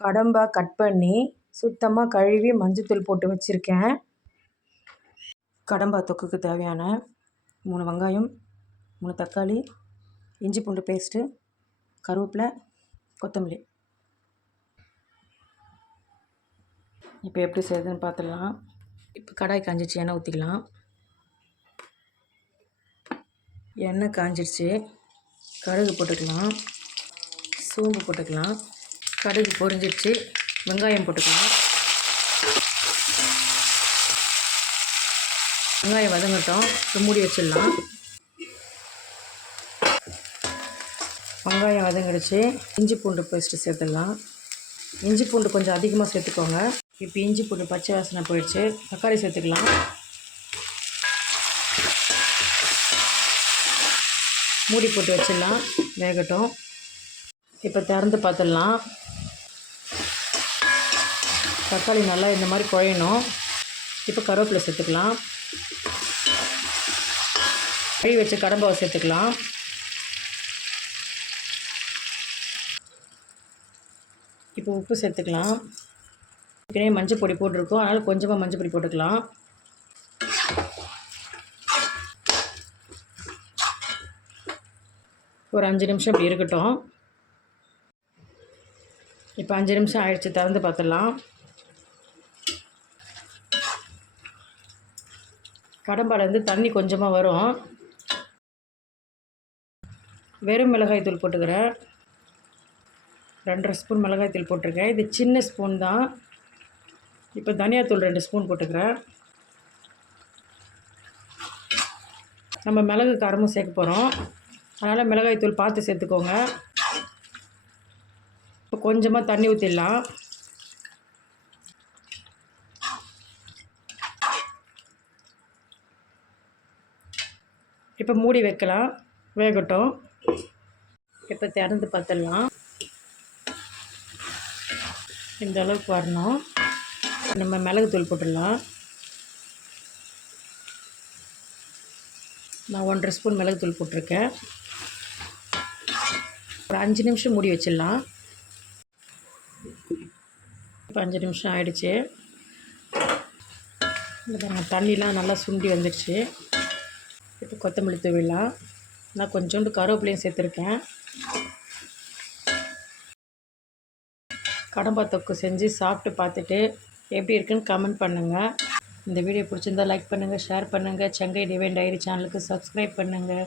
கடம்பை cut பண்ணி சுத்தமாக கழுவி மஞ்சத்தூள் போட்டு வச்சுருக்கேன். கடம்பா தொக்குக்கு தேவையான 3 வெங்காயம், 3 தக்காளி, இஞ்சி பூண்டு பேஸ்ட்டு, கருவேப்பிலை, கொத்தமல்லி. இப்போ எப்படி செய்யுதுன்னு பார்த்துடலாம். இப்போ கடாய் காஞ்சிடுச்சு, எண்ணெய் ஊற்றிக்கலாம். எண்ணெய் காஞ்சிடுச்சு, கடுகு போட்டுக்கலாம், சோம்பு போட்டுக்கலாம். கடுகு பொரிஞ்சிடுச்சு, வெங்காயம் போட்டுக்கலாம். வெங்காயம் வதங்கட்டும், இப்போ மூடி வச்சிடலாம். வெங்காயம் வதங்கிடுச்சு, இஞ்சி பூண்டு பேஸ்ட்டு சேர்த்துடலாம். இஞ்சி பூண்டு கொஞ்சம் அதிகமாக சேர்த்துக்கோங்க. இப்போ இஞ்சி பூண்டு பச்சை வாசனை போயிடுச்சு. தக்காளி சேர்த்துக்கலாம். மூடி போட்டு வச்சிடலாம், வேகட்டும். இப்போ திறந்து பார்த்துடலாம். தக்காளி நல்லா இந்த மாதிரி குழையணும். இப்போ கருவேப்பிலை சேர்த்துக்கலாம். கழுவி வச்சு கடம்பாவை சேர்த்துக்கலாம். இப்போ உப்பு சேர்த்துக்கலாம். ஏற்கனவே மஞ்சள் பொடி போட்டிருக்கோம், அதனால் கொஞ்சமாக மஞ்சள் பொடி போட்டுக்கலாம். ஒரு 5 நிமிஷம் இப்படி இருக்கட்டும். இப்போ 5 நிமிஷம் ஆயிடுச்சு, திறந்து பார்த்துடலாம். கடம்பாலேருந்து தண்ணி கொஞ்சமாக வரும். வெறும் மிளகாய்த்தூள் போட்டுக்கிறேன். 2.5 ஸ்பூன் மிளகாய்த்தூள் போட்டிருக்கேன். இது சின்ன ஸ்பூன் தான். இப்போ தனியாத்தூள் 2 ஸ்பூன் போட்டுக்கிறேன். நம்ம மிளகு காரமும் சேர்க்க போகிறோம், அதனால் மிளகாய்த்தூள் பார்த்து சேர்த்துக்கோங்க. இப்போ கொஞ்சமாக தண்ணி ஊற்றிடலாம். இப்போ மூடி வைக்கலாம், வேகட்டும். இப்போ திறந்து பார்த்துடலாம். இந்த அளவுக்கு வரணும். நம்ம மிளகுத்தூள் போட்டுடலாம். நான் 1.5 ஸ்பூன் மிளகுத்தூள் போட்டிருக்கேன். ஒரு 5 நிமிஷம் மூடி வச்சிடலாம். இப்போ 5 நிமிஷம் ஆயிடுச்சு. தண்ணிலாம் நல்லா சுண்டி வந்துடுச்சு. இப்போ கொத்தமல்லி தூவிடலாம். நான் கொஞ்சோண்டு கருவேப்பிலையும் சேர்த்துருக்கேன். கடம்பா தொக்கு செஞ்சு சாப்பிட்டு பார்த்துட்டு எப்படி இருக்குன்னு கமெண்ட் பண்ணுங்கள். இந்த வீடியோ பிடிச்சிருந்தால் லைக் பண்ணுங்கள், ஷேர் பண்ணுங்கள். செங்கை டிவைன் டைரி சேனலுக்கு சப்ஸ்கிரைப் பண்ணுங்கள்.